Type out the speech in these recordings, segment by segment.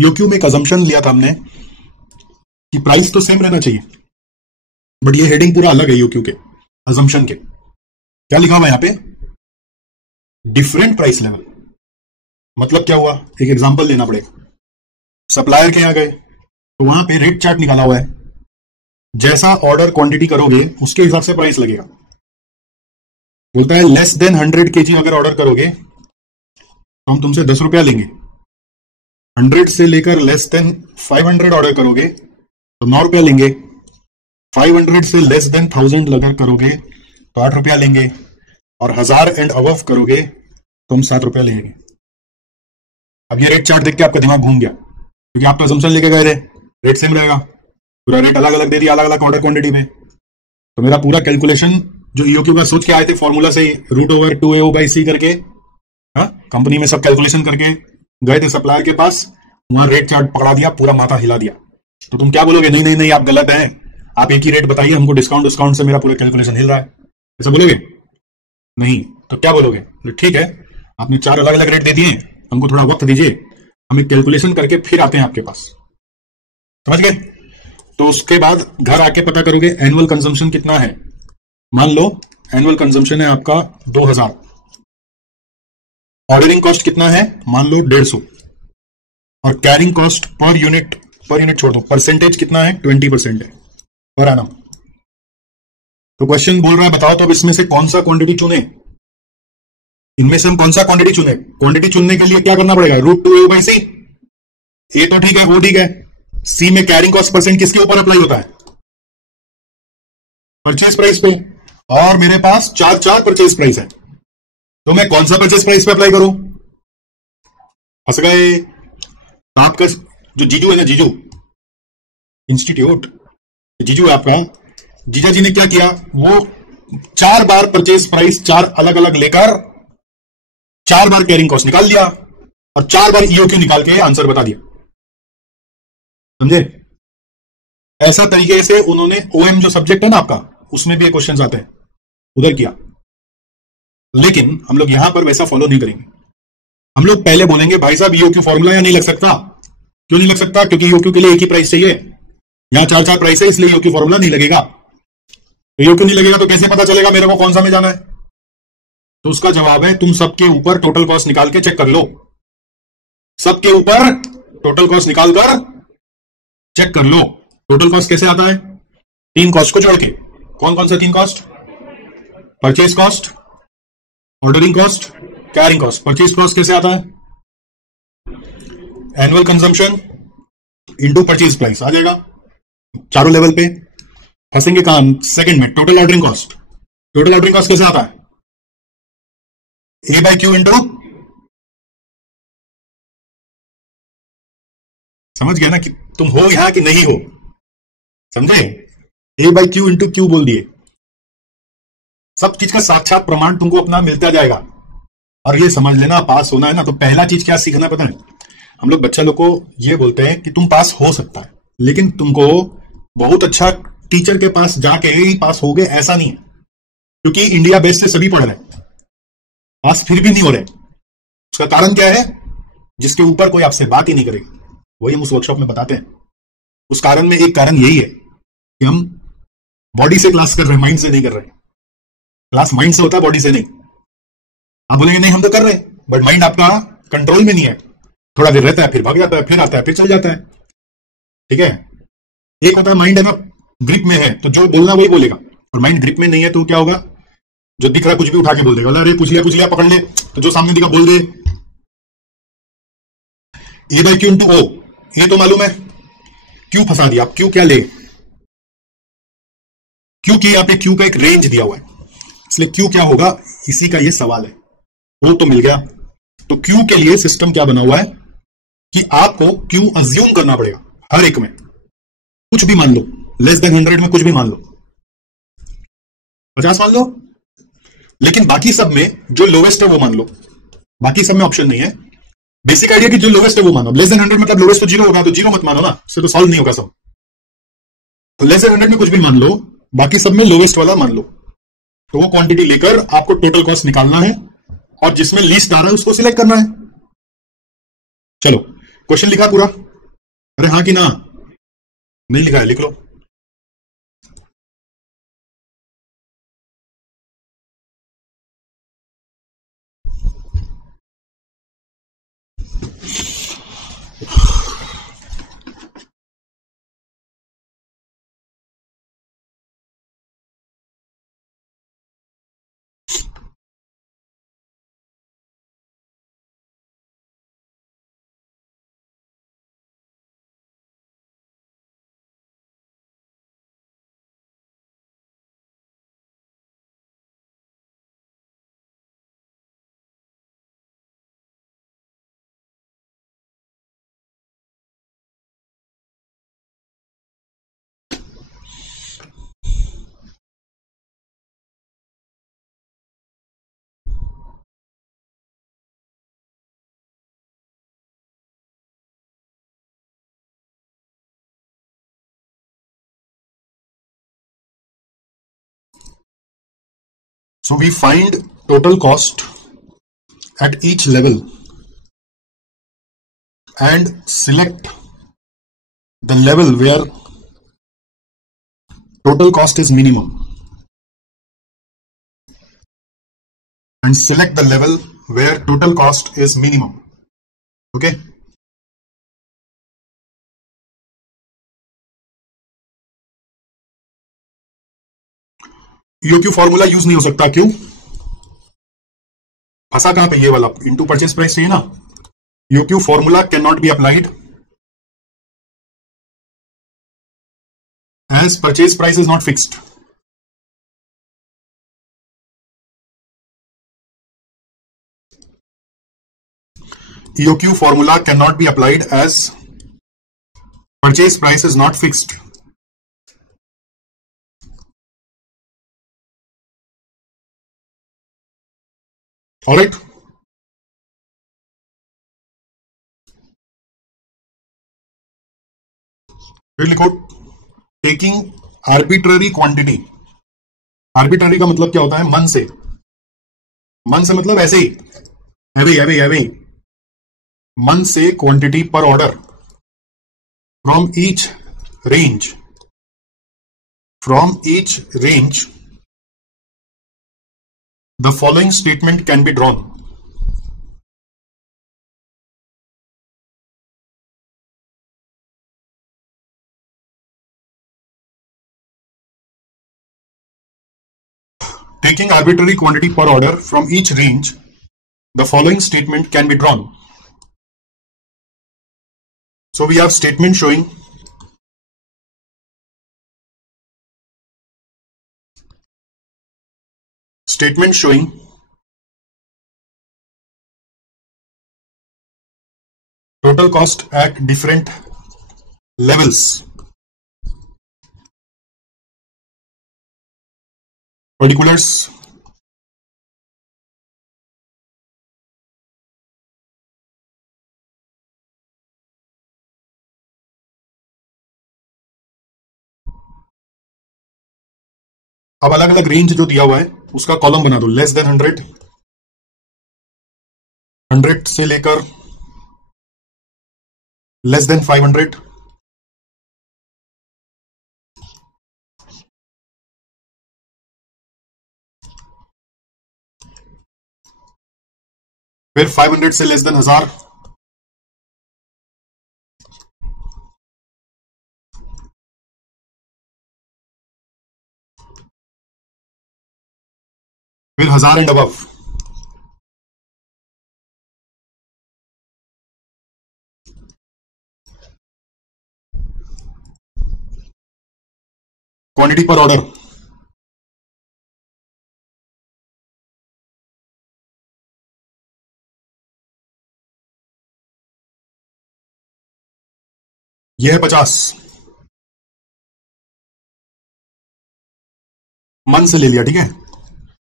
EOQ में एक assumption लिया था हमने कि प्राइस तो सेम रहना चाहिए, बट ये हेडिंग पूरा अलग है ईओक्यू के अजम्पशन के। क्या लिखा हुआ है यहां पे? Different price level. मतलब क्या हुआ, एक एग्जांपल लेना पड़ेगा। सप्लायर के यहां गए तो वहां पे रेट चार्ट निकाला हुआ है, जैसा ऑर्डर क्वांटिटी करोगे उसके हिसाब से प्राइस लगेगा। बोलता है लेस देन 100 kg अगर ऑर्डर करोगे तो हम तुमसे 10 रुपया लेंगे, 100 से लेकर लेस देन 500 ऑर्डर करोगे तो 9 रुपया लेंगे, 500 से लेस देन 1000 अगर करोगे तो 8 रुपया लेंगे, और 1000 एंड अबव करोगे तो हम 7 रुपया लेंगे। अब ये रेट चार्ट देख के आपका दिमाग घूम गया, क्योंकि आप तो असम्पशन लेके गए थे रेट सेम रहेगा, पूरा रेट अलग अलग दे दिया अलग अलग ऑर्डर क्वांटिटी में। तो मेरा पूरा कैलकुलेशन जो ईओक्यू का सोच के आए थे फॉर्मूला से √2AO/C करके, कंपनी में सब कैलकुलेशन करके गए थे सप्लायर के पास, वहां रेट चार्ट पकड़ा दिया, पूरा माथा हिला दिया। तो तुम क्या बोलोगे? नहीं नहीं नहीं, आप गलत हैं, आप एक ही रेट बताइए हमको, डिस्काउंट से मेरा पूरा कैलकुलेशन हिल रहा है, ऐसा बोलोगे? नहीं। तो क्या बोलोगे? ठीक है, आपने 4 अलग अलग रेट दे दिए, हमको थोड़ा वक्त दीजिए, हम एक कैलकुलेशन करके फिर आते हैं आपके पास। समझ गए? तो उसके बाद घर आके पता करोगे एनुअल कंजम्पशन कितना है। मान लो एनुअल कंजम्पशन है आपका 2000, ऑर्डरिंग कॉस्ट कितना है? मान लो 150, और कैरिंग कॉस्ट पर यूनिट छोड़ दो, परसेंटेज कितना है? 20% है पर एनम। तो क्वेश्चन बोल रहा है बताओ तो अब इसमें से कौन सा क्वांटिटी चुने, इनमें से हम कौन सा क्वांटिटी चुने? क्वांटिटी चुनने के लिए क्या करना पड़ेगा? √2AO/C। ए तो ठीक है, वो ठीक है। सी में कैरिंग कॉस्ट परसेंट किसके ऊपर अप्लाई होता है? परचेज प्राइस पे, और मेरे पास 4 परचेज प्राइस है, तो मैं कौन सा परचेज प्राइस पे अप्लाई करूं? फंस गए। तो आपका जो जीजू है ना, जीजू इंस्टीट्यूट, जीजू है आपका, जीजा जी ने क्या किया, वो 4 बार परचेज प्राइस 4 अलग अलग लेकर 4 बार कैरिंग कॉस्ट निकाल दिया, और 4 बार ईओक्यू निकाल के आंसर बता दिया। समझे? ऐसा तरीके से उन्होंने ओएम जो सब्जेक्ट है ना आपका, उसमें भी क्वेश्चन आते हैं, उधर किया। लेकिन हम लोग यहां पर वैसा फॉलो नहीं करेंगे। हम लोग पहले बोलेंगे भाई साहब ईओक्यू फॉर्मूला या नहीं लग सकता। क्यों नहीं लग सकता? क्योंकि ईओक्यू के लिए एक ही प्राइस चाहिए, यहां 4 प्राइस है, इसलिए ईओक्यू फॉर्मूला नहीं लगेगा। तो ईओक्यू नहीं लगेगा तो कैसे पता चलेगा मेरे को कौन सा में जाना है? तो उसका जवाब है तुम सबके ऊपर टोटल कॉस्ट निकाल के चेक कर लो, सबके ऊपर टोटल कॉस्ट निकाल कर चेक कर लो। टोटल कॉस्ट कैसे आता है? 3 कॉस्ट को जोड़ के। कौन कौन सा 3 cost? Purchase cost, ordering cost, carrying cost. Purchase cost कैसे आता है? Annual consumption into purchase price आ जाएगा, चारों लेवल पे। फंसेंगे कहां? सेकंड में total ordering cost. Total ordering cost कैसे आता है? A/Q इंटू, समझ गया ना कि तुम हो यहां कि नहीं हो? समझे? A/Q इंटू Q बोल दिए। सब चीज का साक्षात प्रमाण तुमको अपना मिलता जाएगा। और ये समझ लेना, पास होना है ना तो पहला चीज क्या सीखना पता है? हम लोग बच्चा लोग को ये बोलते हैं कि तुम पास हो सकता है, लेकिन तुमको बहुत अच्छा टीचर के पास जाके ही पास हो गए ऐसा नहीं है, क्योंकि इंडिया बेस से सभी पढ़ रहे हैं, पास फिर भी नहीं हो रहे। उसका कारण क्या है? जिसके ऊपर कोई आपसे बात ही नहीं करेगा, वही हम उस वर्कशॉप में बताते हैं। उस कारण में एक कारण यही है कि हम बॉडी से क्लास कर रहे हैं, माइंड से नहीं कर रहे। क्लास माइंड से होता है, बॉडी से नहीं। आप बोलेंगे नहीं हम तो कर रहे हैं, बट माइंड आपका कंट्रोल में नहीं है, थोड़ा देर रहता है फिर भाग जाता है, फिर आता है फिर चल जाता है। ठीक है? एक होता है माइंड है ना ग्रिप में है तो जो बोलना वही बोलेगा, और माइंड ग्रिप में नहीं है तो क्या होगा? जो दिख रहा कुछ भी उठा के बोल देगा, अरे पूछ लिया पकड़ ले, तो जो सामने दिखा बोल दे। A/Q इंटू O, ये तो मालूम है। क्यों फंसा दिया? आप क्यों क्या ले? क्योंकि यहां पे क्यू का एक रेंज दिया हुआ है, इसलिए क्यू क्या होगा इसी का ये सवाल है। वो तो मिल गया। तो क्यू के लिए सिस्टम क्या बना हुआ है कि आपको क्यू अज्यूम करना पड़ेगा हर एक में। कुछ भी मान लो, लेस देन 100 में कुछ भी मान लो, 50 मान लो, लेकिन बाकी सब में जो लोवेस्ट है वो मान लो। बाकी सब में ऑप्शन नहीं है। बेसिक आइडिया कि जो लोवेस्ट है वो मानो। लेस देन 100 मतलब लोवेस्ट तो 0 होगा, तो 0 मत मानो ना, इससे तो सॉल्व नहीं होगा सब। तो लेस देन 100 में कुछ भी मान लो, बाकी सब में लोवेस्ट वाला मान लो। तो वो क्वांटिटी लेकर आपको टोटल कॉस्ट निकालना है, और जिसमें लीस्ट आ रहा है उसको सिलेक्ट करना है। चलो क्वेश्चन लिखा पूरा। अरे हाँ कि ना? नहीं लिखा है, लिख लो। So we find total cost at each level and select the level where total cost is minimum, and select the level where total cost is minimum. Okay. EOQ formula use नहीं हो सकता, क्यों? फंसा कहां पे? ये वाला इनटू परचेज प्राइस चाहिए ना। EOQ formula can not be applied as purchase price is not fixed. EOQ formula cannot be applied as purchase price is not fixed. All right. फिर लिखो टेकिंग आर्बिट्ररी क्वांटिटी। आर्बिट्ररी का मतलब क्या होता है? मन से। मन से मतलब ऐसे ही, एवे मन से क्वांटिटी पर order from each range the following statement can be drawn. Taking arbitrary quantity per order from each range, the following statement can be drawn. So we have statement showing total cost at different levels. Particulars अब अलग अलग range जो दिया हुआ है उसका column बना दो। लेस देन 100, 100 से लेकर लेस देन 500, फिर 500 से लेस देन 1000, फिर 1000 एंड अबव। क्वांटिटी पर ऑर्डर यह है 50। मन से ले लिया, ठीक है।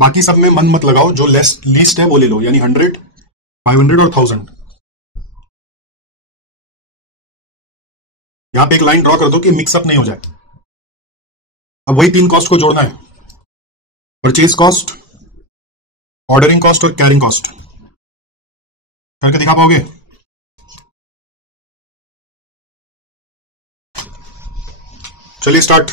बाकी सब में मन मत लगाओ, जो लीस्ट है वो ले लो, यानी 100, 500 और 1000। यहां पे एक लाइन ड्रॉ कर दो कि मिक्सअप नहीं हो जाए। अब वही 3 कॉस्ट को जोड़ना है, परचेज कॉस्ट, ऑर्डरिंग कॉस्ट और कैरिंग कॉस्ट। करके दिखा पाओगे? चलिए स्टार्ट।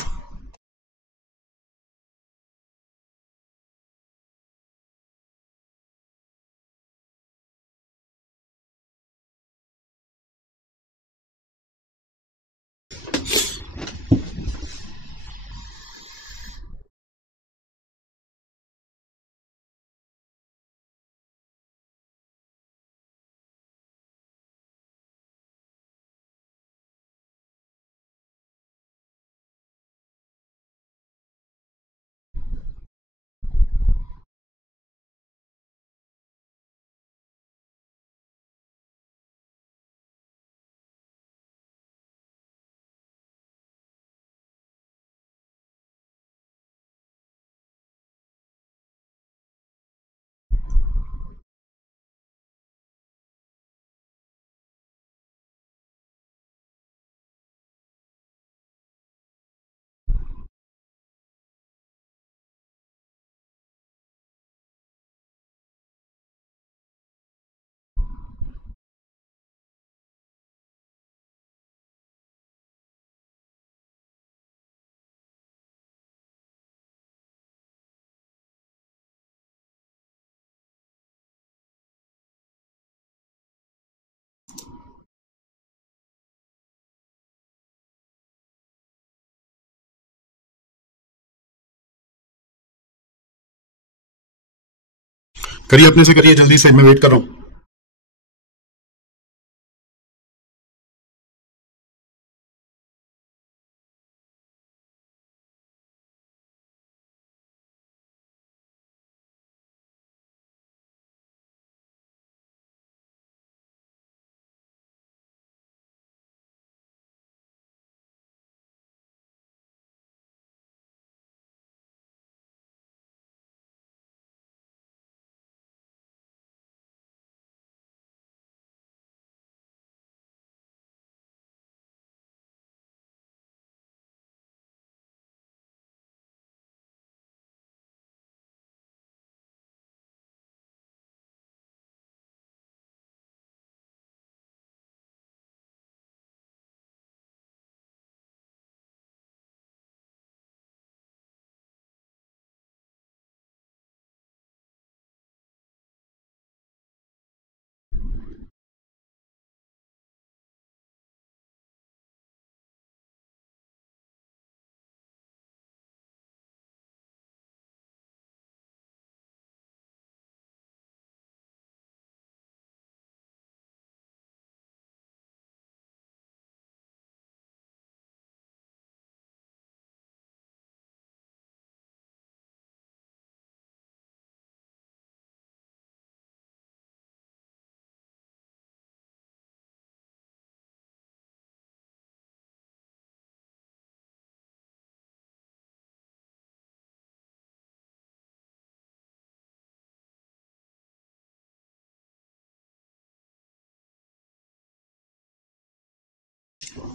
करिए, अपने से करिए जल्दी से, मैं वेट कर रहा हूं।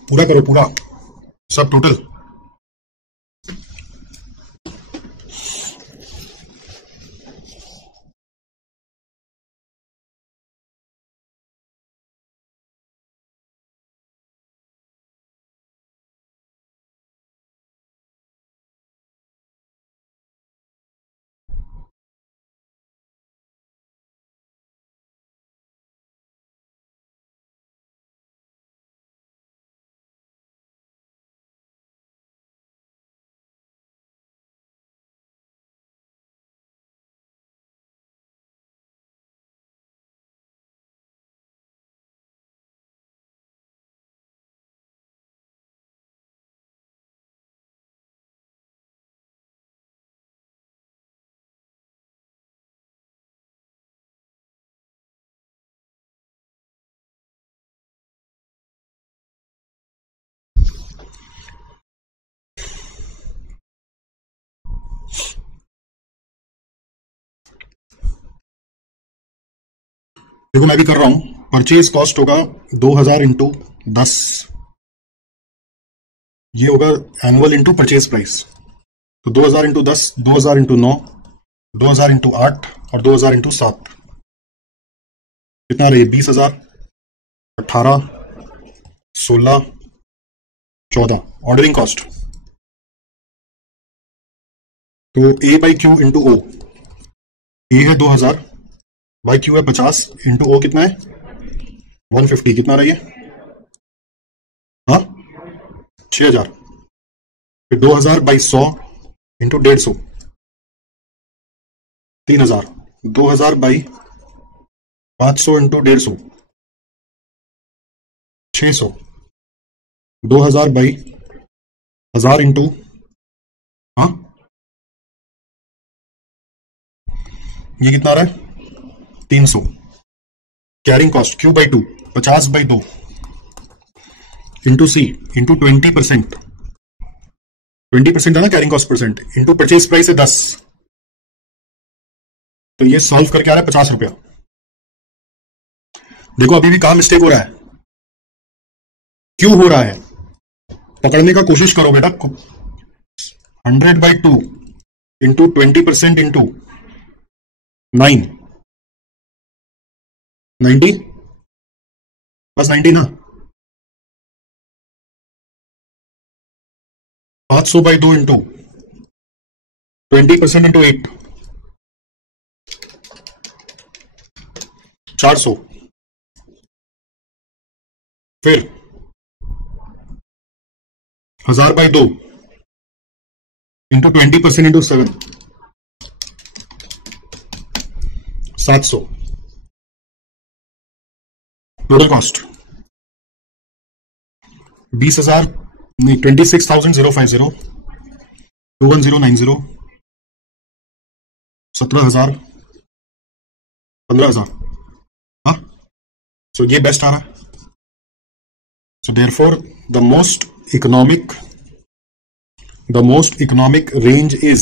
पूरा करो, पूरा सब टोटल। देखो मैं भी कर रहा हूं। परचेज कॉस्ट होगा 2000 इंटू 10, ये होगा एनुअल इंटू परचेज प्राइस। तो 2000 इंटू 10, 2000 इंटू 9, 2000 इंटू 8 और 2000 इंटू 7, कितना रही? 20,000, 18, 16, 14 ऑर्डरिंग कॉस्ट। तो ए बाई क्यू इंटू ओ, ए है 2000 बाई क्यू है 50 इंटू ओ कितना है 150, कितना रहा ये? हाँ 6000। फिर 2000 by 100 into 150 3000, 2000 by 500 into 150 600, 2000 by 1000 into, हाँ ये कितना रहा है 300। Carrying cost Q by 2 50 by 2 into C into 20%, 20% है ना carrying cost percent, into purchase price है 10, तो ये सॉल्व करके आ रहा है 50 रुपया। देखो अभी भी कहां मिस्टेक हो रहा है, क्यों हो रहा है, पकड़ने का कोशिश करो बेटा। 100 बाई 2 इंटू 20% इंटू 9 90, बस 90 ना। 500 बाई 2 इंटू 20% इंटू 8 400, फिर 1000 by 2 into 20% into 7 700। Total cost 20,000 नहीं 26,050 21090 17,000 15,000, हाँ सो ये बेस्ट आ रहा है। So therefore the most economic range is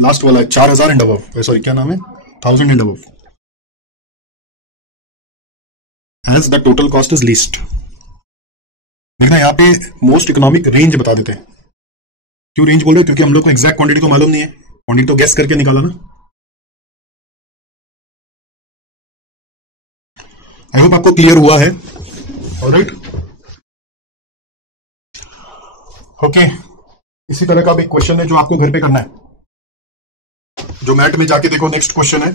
last वाला 4,000 एंड अबव, सॉरी क्या नाम है 1000 and above, as the total cost is least. देखना यहाँ पे मोस्ट इकोनॉमिक रेंज बता देते हैं। क्यों रेंज बोल रहे हैं? क्योंकि हम लोग को एग्जैक्ट क्वांटिटी तो मालूम नहीं है, क्वांटिटी तो गेस करके निकाला ना। आई होप आपको क्लियर हुआ है। Alright, okay. इसी तरह का भी क्वेश्चन है जो आपको घर पे करना है, जो मैट में जाके देखो। नेक्स्ट क्वेश्चन है